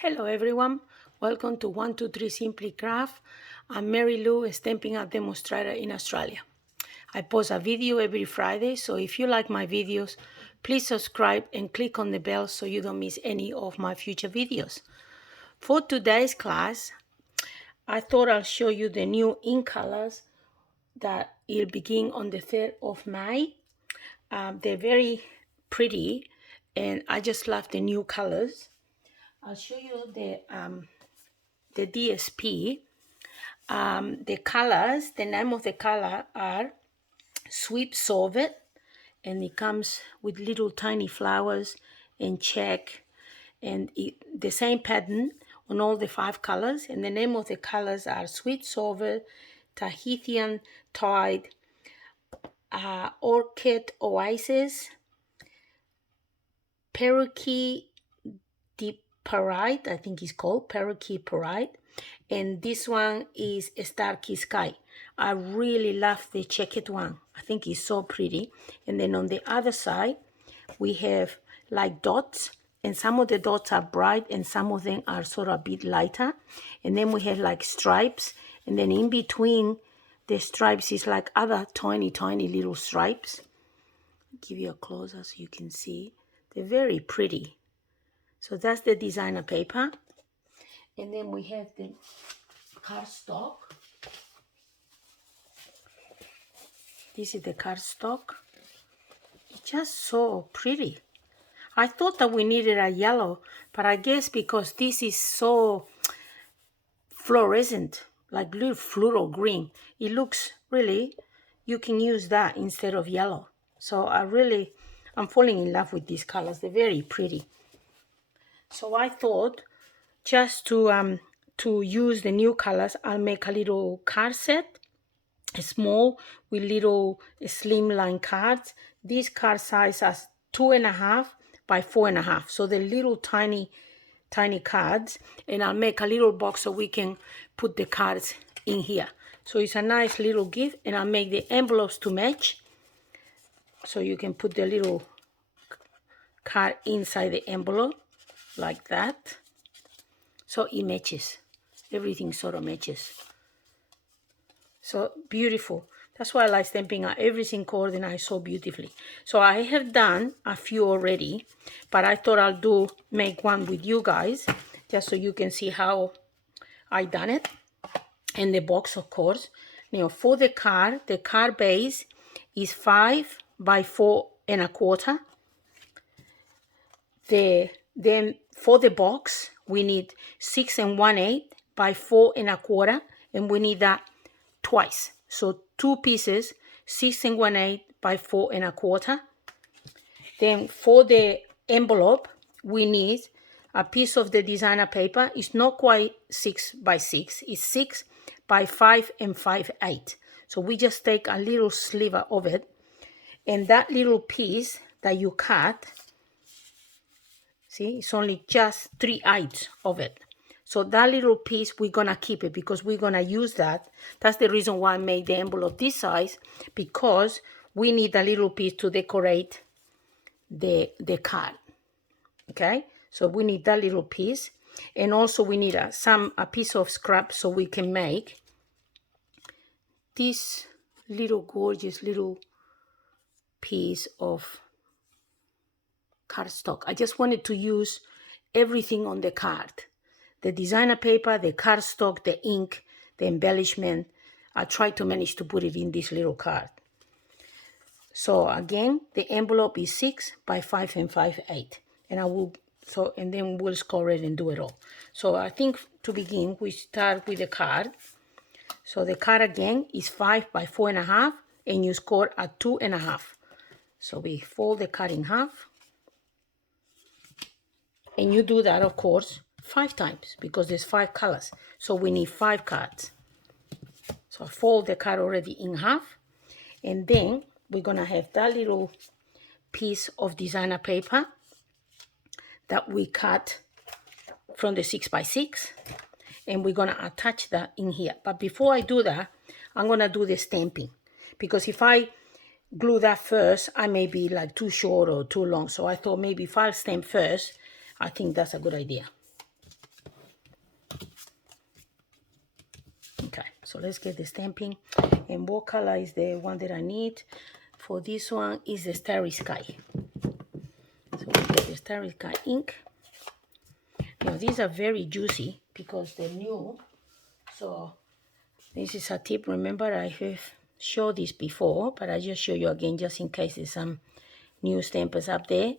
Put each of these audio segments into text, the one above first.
Hello everyone, welcome to 123 Simply Craft. I'm Mary Lou, Stampin Up Demonstrator in Australia. I post a video every Friday, so if you like my videos, please subscribe and click on the bell so you don't miss any of my future videos. For today's class, I thought I'll show you the new ink colors that will begin on the 3rd of May. They're very pretty and I just love the new colors. I'll show you the DSP. The colors, the name of the color are Sweet Sorbet, and it comes with little tiny flowers and check, and the same pattern on all the 5 colors. And the name of the colors are Sweet Sorbet, Tahitian Tide, Orchid Oasis, Parakeet Deep Parade, I think it's called Parakeet Parade, and this one is Starkey Sky. I really love the checkered one. I think it's so pretty. And then on the other side, we have like dots, and some of the dots are bright and some of them are sort of a bit lighter. And then we have like stripes, and then in between the stripes is like other tiny little stripes. I'll give you a closer so you can see. They're very pretty. So that's the designer paper. And then we have the cardstock. This is the cardstock. It's just so pretty. I thought that we needed a yellow, but I guess because this is so fluorescent, like blue fluoro green, it looks really, you can use that instead of yellow. So I'm falling in love with these colors. They're very pretty. So I thought just to use the new colors, I'll make a little card set, small with little slimline cards. This card size is 2.5 by 4.5, so the little tiny cards. And I'll make a little box so we can put the cards in here. So it's a nice little gift, and I'll make the envelopes to match, so you can put the little card inside the envelope like that. So it matches. Everything sort of matches. So beautiful. That's why I like Stampin' Up. Everything coordinates so beautifully. So I have done a few already, but I thought I'll make one with you guys, just so you can see how I done it. And the box, of course. For the card base is 5 by 4.25. Then for the box, we need 6 1/8 by 4.25, and we need that twice. So 2 pieces, 6 1/8 by 4.25. Then for the envelope, we need a piece of the designer paper. It's not quite 6 by 6. It's 6 by 5 5/8. So we just take a little sliver of it, and that little piece that you cut, see, it's only just 3/8 of it. So that little piece, we're going to keep it because we're going to use that. That's the reason why I made the envelope this size, because we need a little piece to decorate the card. Okay, so we need that little piece. And also we need a piece of scrap so we can make this little gorgeous little piece of cardstock. I just wanted to use everything on the card. The designer paper, the cardstock, the ink, the embellishment. I tried to manage to put it in this little card. So again, the envelope is 6 by 5 5/8. And then we'll score it and do it all. So I think to begin, we start with the card. So the card again is 5 by 4.5, and you score at 2.5. So we fold the card in half. And you do that, of course, 5 times because there's 5 colors. So we need 5 cards. So I fold the card already in half. And then we're going to have that little piece of designer paper that we cut from the 6 by 6. And we're going to attach that in here. But before I do that, I'm going to do the stamping. Because if I glue that first, I may be like too short or too long. So I thought maybe if I'll stamp first, I think that's a good idea. So let's get the stamping. And what color is the one that I need? For this one is the Starry Sky. So we get the Starry Sky ink. Now these are very juicy because they're new. So this is a tip. Remember, I have showed this before, but I just show you again just in case there's some new stampers up there.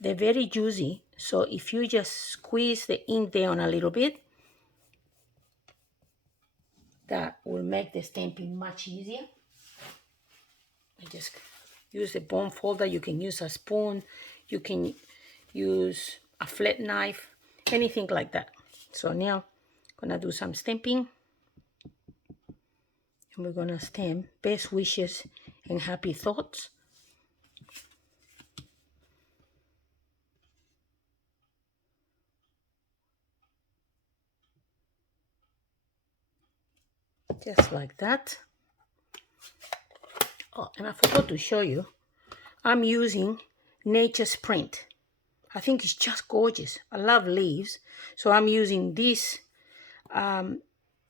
They're very juicy. So if you just squeeze the ink down a little bit, that will make the stamping much easier. I just use the bone folder. You can use a spoon. You can use a flat knife, anything like that. So now I'm gonna do some stamping. And we're gonna stamp best wishes and happy thoughts. Just like that. Oh, and I forgot to show you, I'm using Nature's Print. I think it's just gorgeous. I love leaves. So I'm using this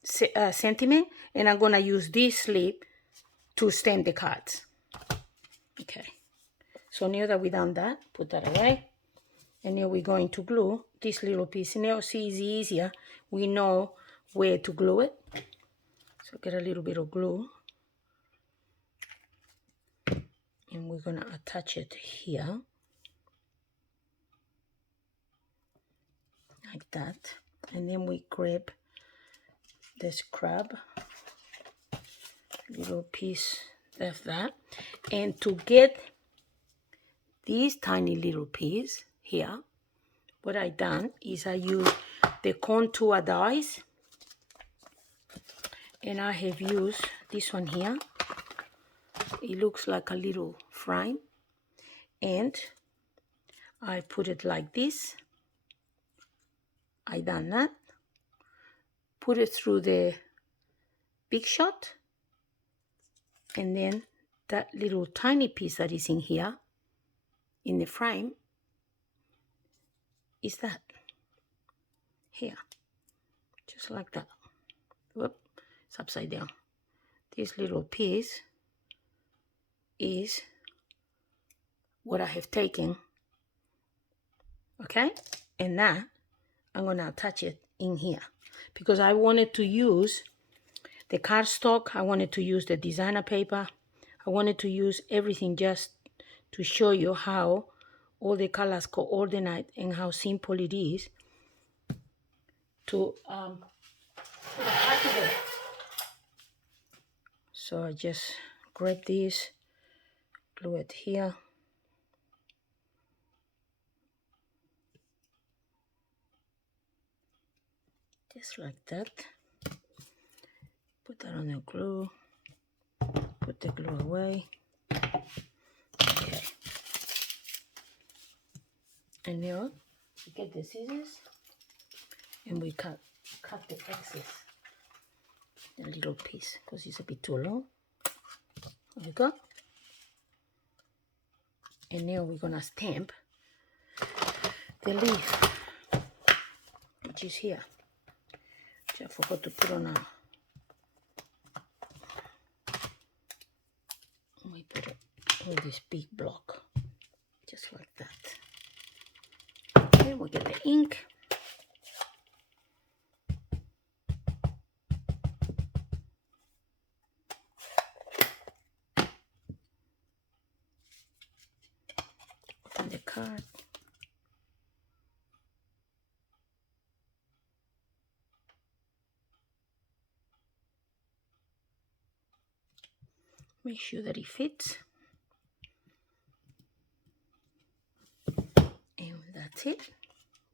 sentiment, and I'm gonna use this slip to stamp the cards. Okay. So now that we've done that, put that away. And now we're going to glue this little piece. Now see, it's easier. We know where to glue it. So get a little bit of glue. And we're gonna attach it here. Like that. And then we grab the scrub. Little piece of that. And to get this tiny little piece here, what I done is I use the contour dies, and I have used this one here. It looks like a little frame, and I put it like this. I done that, put it through the big shot, and then that little tiny piece that is in here in the frame is that here, just like that. Whoop, it's upside down. This little piece is what I have taken, okay? And now I'm gonna attach it in here because I wanted to use the cardstock, I wanted to use the designer paper, I wanted to use everything just to show you how all the colors coordinate and how simple it is to put a card together. So I just grab this, glue it here. Just like that. Put that on the glue. Put the glue away. Okay. And now we get the scissors and we cut the excess, a little piece, because it's a bit too long. There we go. And now we're gonna stamp the leaf, which is here. Which I forgot to put on we put it on this big block, just like that. Then we get the ink. On the card. Make sure that it fits. And that's it.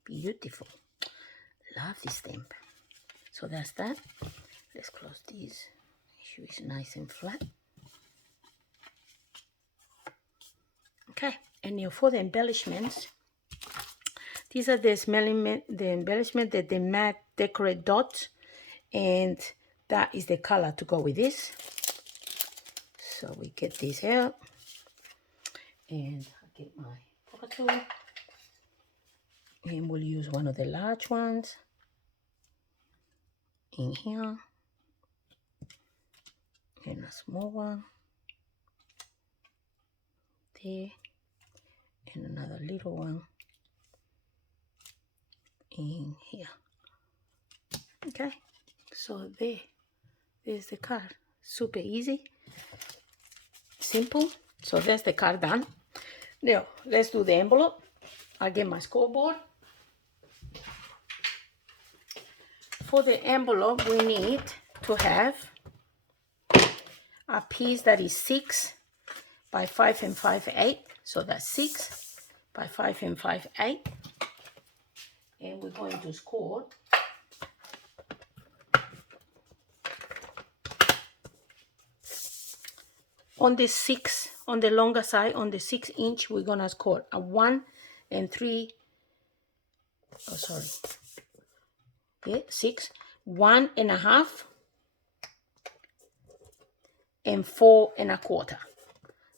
Beautiful. Love this stamp. So that's that. Let's close this. Make sure it's nice and flat. Okay, and now for the embellishments, these are the embellishment that the matte decorate dots, and that is the color to go with this. So we get this out, and I get my pocket tool, and we'll use one of the large ones in here. and a small one there, and another little one in here. Okay, so there's the card. Super easy, simple. So that's the card done. Now let's do the envelope. I'll get my scoreboard. For the envelope, we need to have a piece that is 6 by 5 and 5/8. So that's 6 by 5 and 5/8. And we're going to score on the 6, on the longer side, on the 6-inch, we're gonna score a 1 and 3. Oh, sorry. Yeah, 6, 1.5, and 4.25.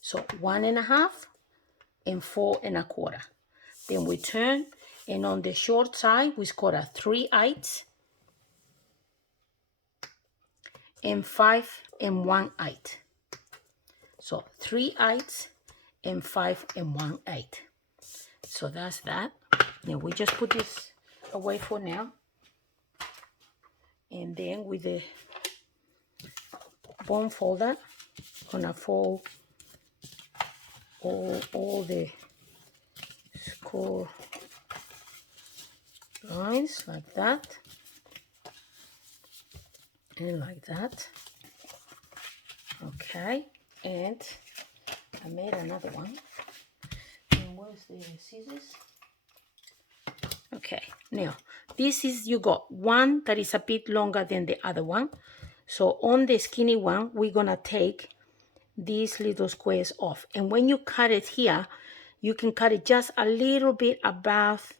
So 1.5 and 4.25. Then we turn, and on the short side, we score a 3/8 and 5 and 1/8. So 3/8 and 5 and 1/8. So that's that. Now we just put this away for now. And then with the bone folder, gonna fold all the score lines like that. And like that. Okay, and I made another one. And where's the scissors? Okay, now this is, you got one that is a bit longer than the other one. So on the skinny one, we're gonna take these little squares off. And when you cut it here, you can cut it just a little bit above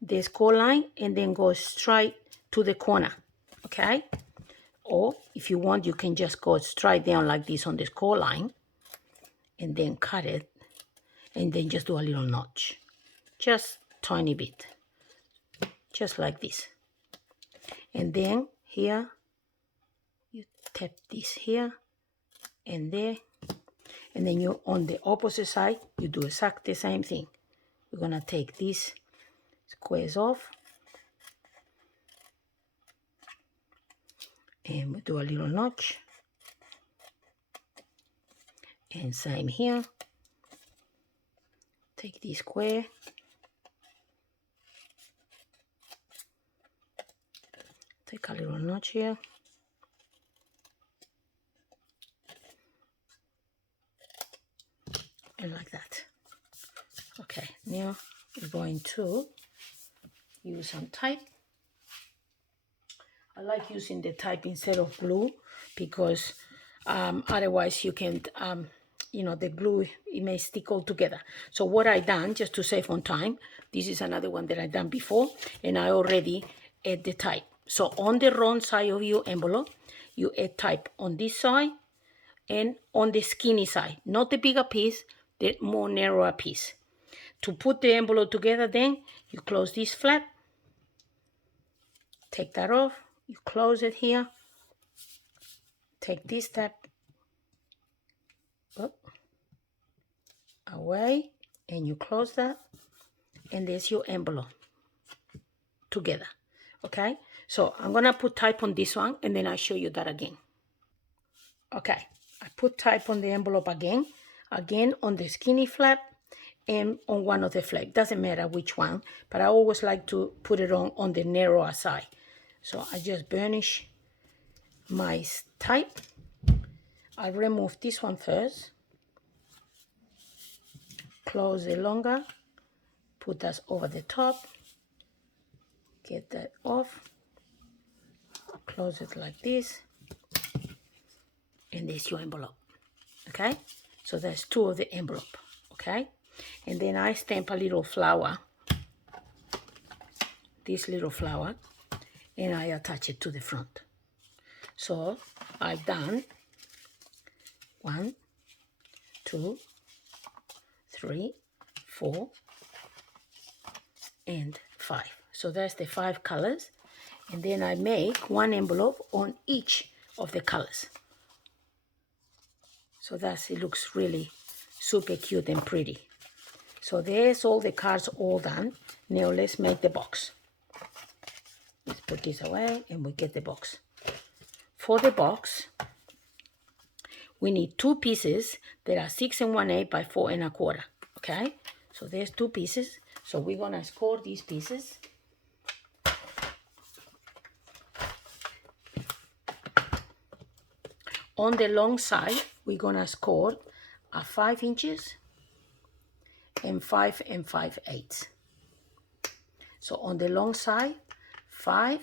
the score line and then go straight to the corner, okay? Or if you want, you can just go straight down like this on the score line and then cut it and then just do a little notch, just tiny bit, just like this. And then here, you tap this here and there, and then you, on the opposite side, you do exactly the same thing. We're gonna take these squares off and we do a little notch, and same here. Take this square, take a little notch here, and like that. Okay, now we're going to use some tape. I like using the tape instead of glue because otherwise you can, the glue, it may stick all together. So what I done, just to save on time, this is another one that I done before, and I already add the tape. So on the wrong side of your envelope, you add tape on this side and on the skinny side, not the bigger piece, the more narrower piece. To put the envelope together, then you close this flap, take that off, you close it here, take this tab up, away, and you close that, and there's your envelope together. Okay, so I'm gonna put tape on this one and then I'll show you that again. Okay, I put tape on the envelope again on the skinny flap and on one of the flaps. Doesn't matter which one, but I always like to put it on the narrower side. So I just burnish my tape. I'll remove this one first, close it longer, put that over the top, get that off, close it like this, and there's your envelope. Okay, so there's two of the envelope. Okay, and then I stamp a little flower, this little flower, and I attach it to the front. So I've done 1, 2, 3, 4, and 5. So that's the 5 colors, and then I make one envelope on each of the colors. So it looks really super cute and pretty. So there's all the cards all done. Now let's make the box. Let's put this away and we get the box. For the box, we need 2 pieces that are 6 1/8 by 4 1/4. Okay, so there's 2 pieces. So we're gonna score these pieces. On the long side, we're gonna score a 5 inches and 5 5/8. So on the long side, 5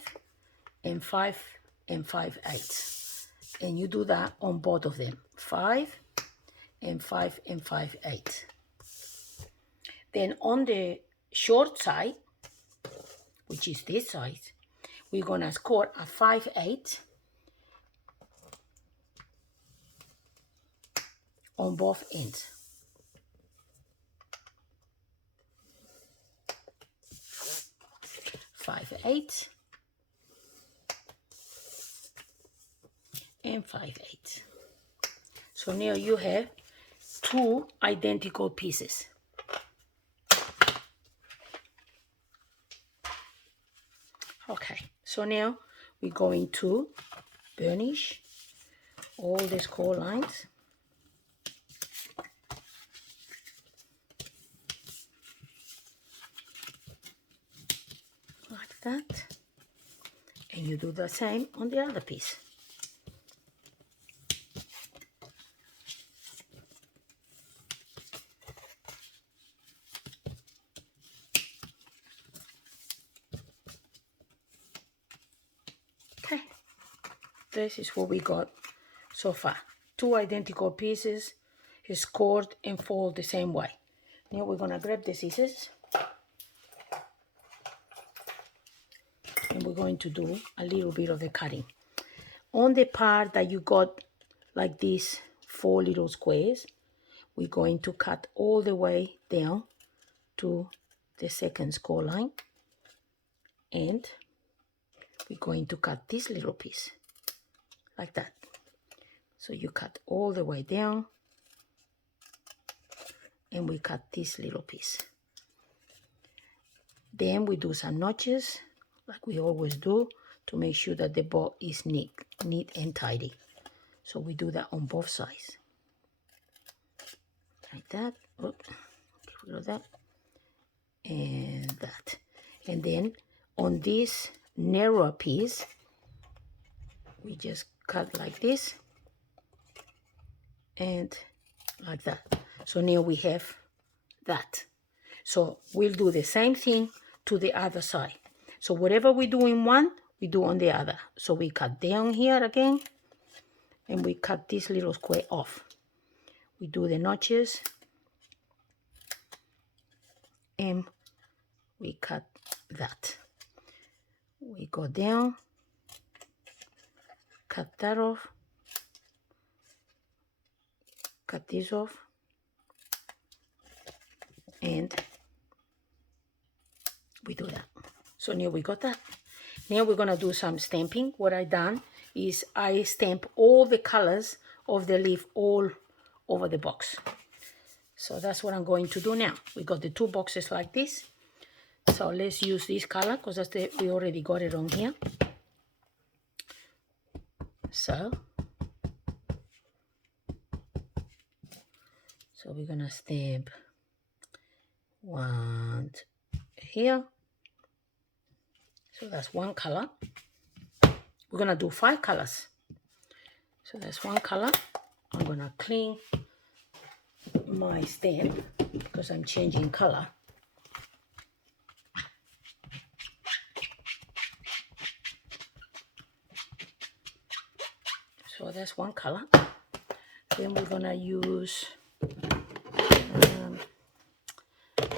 and 5 5/8. And you do that on both of them, 5 and 5 5/8. Then on the short side, which is this side, we're gonna score a 5/8 on both ends. Five eight and 5/8. So now you have 2 identical pieces. Okay, so now we're going to burnish all the score lines. Like that. And you do the same on the other piece. Okay, this is what we got so far. 2 identical pieces, scored and fold the same way. Now we're gonna grab the scissors and we're going to do a little bit of the cutting. On the part that you got like these 4 little squares, we're going to cut all the way down to the second score line, and we're going to cut this little piece like that. So you cut all the way down and we cut this little piece. Then we do some notches like we always do to make sure that the bow is neat and tidy. So we do that on both sides like that. Oh, get rid of that and that. And then on this narrower piece, we just cut like this and like that. So now we have that. So we'll do the same thing to the other side. So whatever we do in one, we do on the other. So we cut down here again and we cut this little square off. We do the notches and we cut that. We go down, cut that off, cut this off, and we do that. So now we got that. Now we're gonna do some stamping. What I done is I stamp all the colors of the leaf all over the box. So that's what I'm going to do now. We got the 2 boxes like this. So let's use this color because we already got it on here. So we're gonna stamp 1 here. So that's 1 color. We're gonna do 5 colors. So that's 1 color. I'm gonna clean my stamp because I'm changing color. So that's 1 color. Then we're gonna use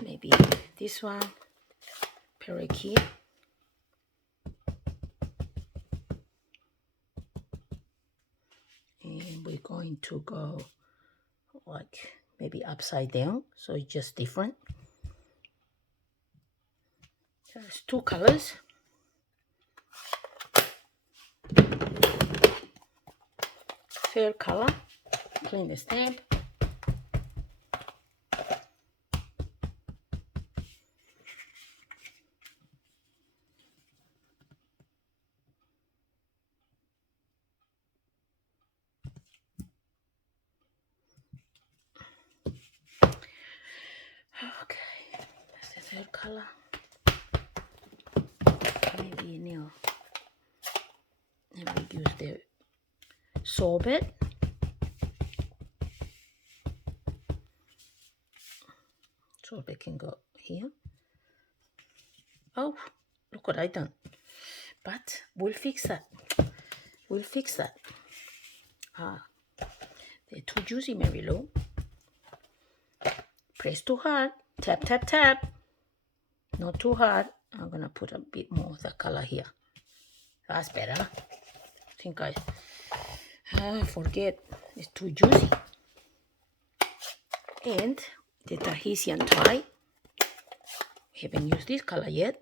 maybe this one, parakeet. And we're going to go like maybe upside down, so it's just different. There's 2 colors. Third color, clean the stamp. Okay, that's the third color. Maybe now we use the sorbet. Sorbet can go here. Oh, look what I done. But we'll fix that. We'll fix that. Ah, they're too juicy, Mary Lou. Press too hard. Tap, tap, tap. Not too hard. I'm gonna put a bit more of the color here. That's better. I think I forget. It's too juicy. And the Tahitian tie. We haven't used this color yet.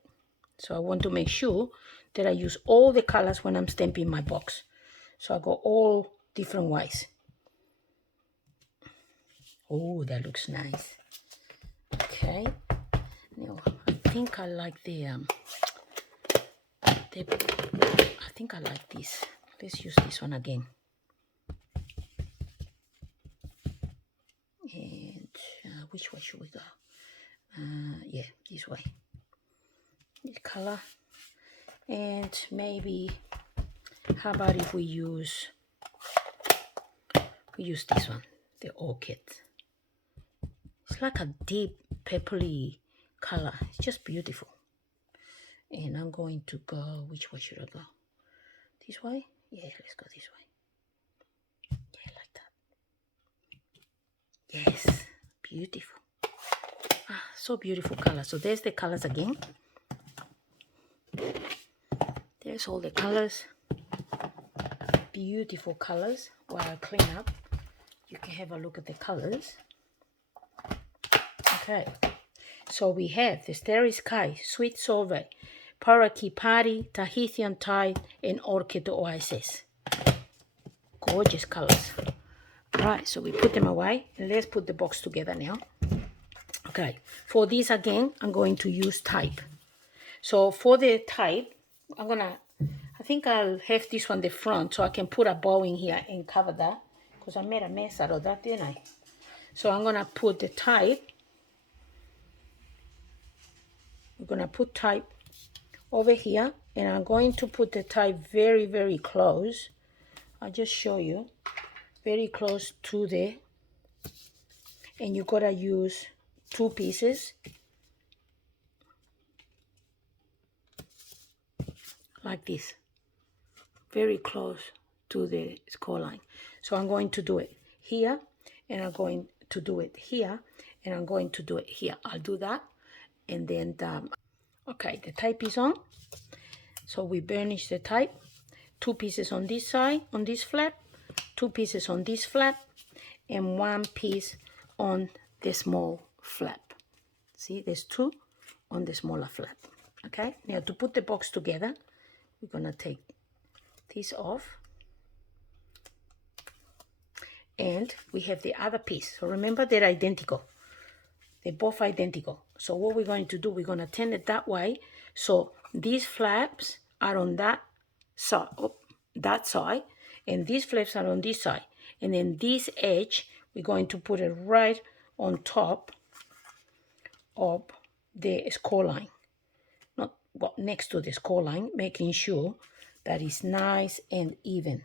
So I want to make sure that I use all the colors when I'm stamping my box. So I go all different ways. Oh, that looks nice. Okay. Now I think I like I think I like this. Let's use this one again. And which way should we go? Yeah, this way. This color. And maybe, how about if we use this one, the orchid. It's like a deep purpley color. It's just beautiful. And I'm going to go, which way should I go? This way? Yeah, let's go this way. Yeah, like that. Yes, beautiful. Ah, so beautiful color. So there's the colors again. There's all the colors. Beautiful colors. While I clean up, you can have a look at the colors. Okay, so we have the Starry Sky, Sweet Sorbet, Parakeet Party, Tahitian Tide, and Orchid Oasis. Gorgeous colors. Alright, so we put them away, and let's put the box together now. Okay, for this again, I'm going to use type. So for the type, I think I'll have this one the front so I can put a bow in here and cover that, because I made a mess out of that, didn't I? So I'm gonna put the type. I'm gonna put type over here, and I'm going to put the type very, very close. I'll just show you. Very close to the, and you gotta use 2 pieces like this, very close to the score line. So I'm going to do it here, and I'm going to do it here, and I'm going to do it here. I'll do that, and then okay, the type is on. So we burnish the type. 2 pieces on this side, on this flap, 2 pieces on this flap, and 1 piece on the small flap. See, there's 2 on the smaller flap. Okay, now to put the box together, we're gonna take this off, and we have the other piece. So remember, they're identical. They're both identical. So what we're going to do, we're gonna turn it that way. So these flaps are on that side, and these flaps are on this side. And then this edge, we're going to put it right on top of the score line. Not well, next to the score line, making sure that it's nice and even.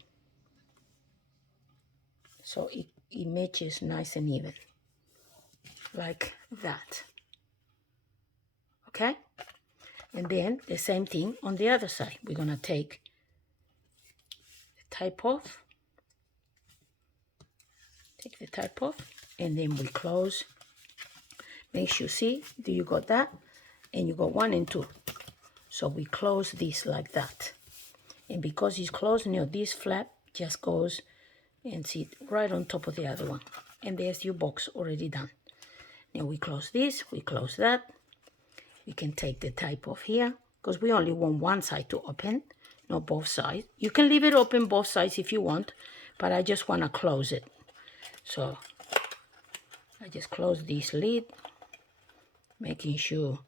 So it matches nice and even. Like that. Okay? And then the same thing on the other side. We're gonna take the type off. Take the type off, and then we close. Make sure, see, do you got that? And you got 1 and 2. So we close this like that. And because it's closed, now this flap just goes and sit right on top of the other one. And there's your box already done. Now we close this, we close that. We can take the type off here, because we only want one side to open, not both sides. You can leave it open both sides if you want, but I just want to close it. So I just close this lid, making sure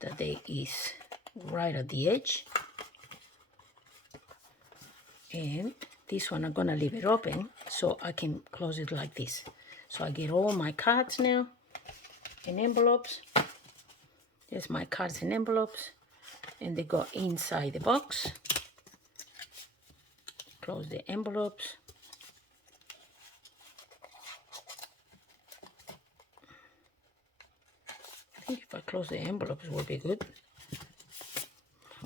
that it is right at the edge. And this one I'm gonna leave it open so I can close it like this. So I get all my cards now and envelopes. There's my cards and envelopes, and they go inside the box. Close the envelopes. I think if I close the envelopes will be good.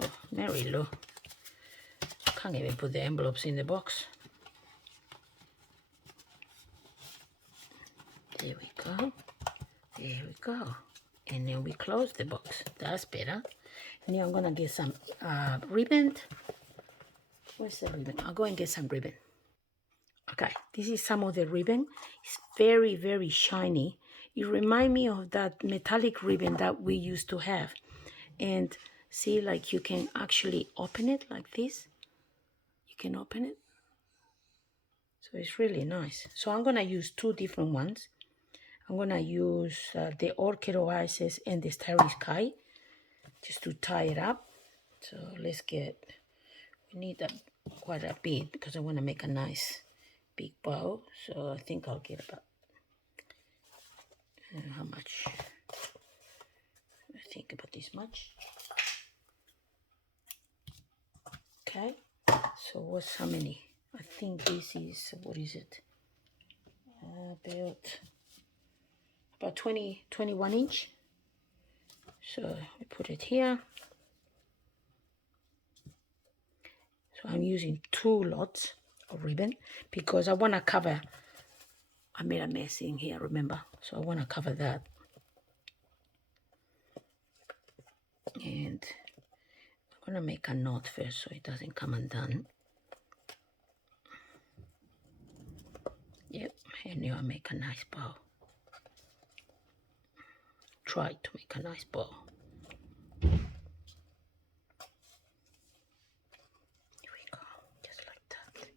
Oh, Mary Lou. Can't even put the envelopes in the box. There we go. There we go. And then we close the box. That's better. Now I'm gonna get some ribbon. Where's the ribbon? I'll go and get some ribbon. Okay, this is some of the ribbon. It's very, very shiny. It reminds me of that metallic ribbon that we used to have. And see, like you can actually open it like this. You can open it. So it's really nice. So I'm gonna use two different ones. I'm gonna use the Orchid Oasis and the Starry Sky just to tie it up. So let's get, we need quite a bit because I want to make a nice big bow. So I think I'll get about, how much? I think about this much. Okay, so what's how many? I think this is, what is it? About 21 inch. So we put it here. So I'm using 2 lots of ribbon because I want to cover, I made a mess in here, remember? So I want to cover that. And I'm going to make a knot first so it doesn't come undone. Yep, and now I make a nice bow. Try to make a nice bow. Here we go, just like that.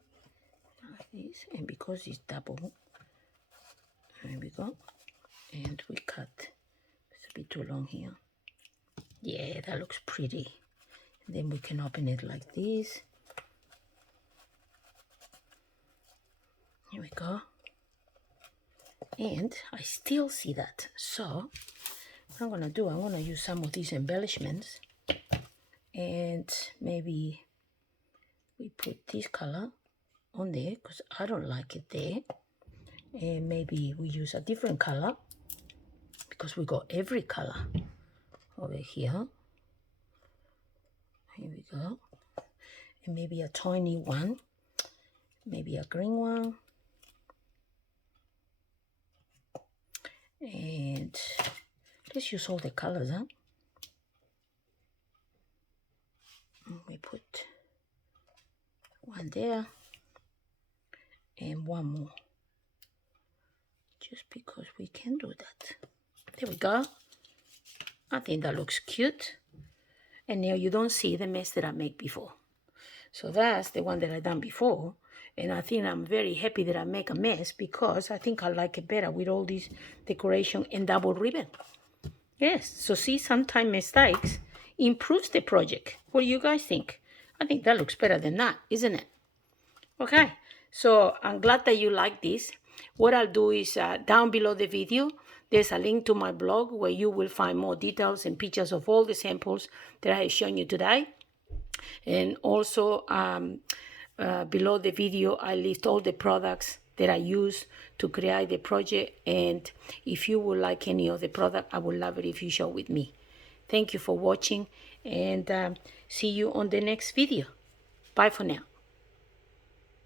Like this, and because it's double, there we go. And we cut, it's a bit too long here. Yeah, that looks pretty. And then we can open it like this. Here we go. And I still see that. So what I'm gonna do, I'm gonna use some of these embellishments, and maybe we put this color on there because I don't like it there. And maybe we use a different color because we got every color over here. Here we go. And maybe a tiny one, maybe a green one. And let's use all the colors, huh? And we put one there and one more, just because we can do that. There we go. I think that looks cute. And now you don't see the mess that I made before. So that's the one that I done before. And I think I'm very happy that I make a mess because I think I like it better with all this decoration and double ribbon. Yes, so see, sometimes mistakes improves the project. What do you guys think? I think that looks better than that, isn't it? Okay, so I'm glad that you like this. What I'll do is down below the video, there's a link to my blog where you will find more details and pictures of all the samples that I have shown you today. And also below the video, I list all the products that I use to create the project. And if you would like any of the product, I would love it if you share with me. Thank you for watching, and see you on the next video. Bye for now.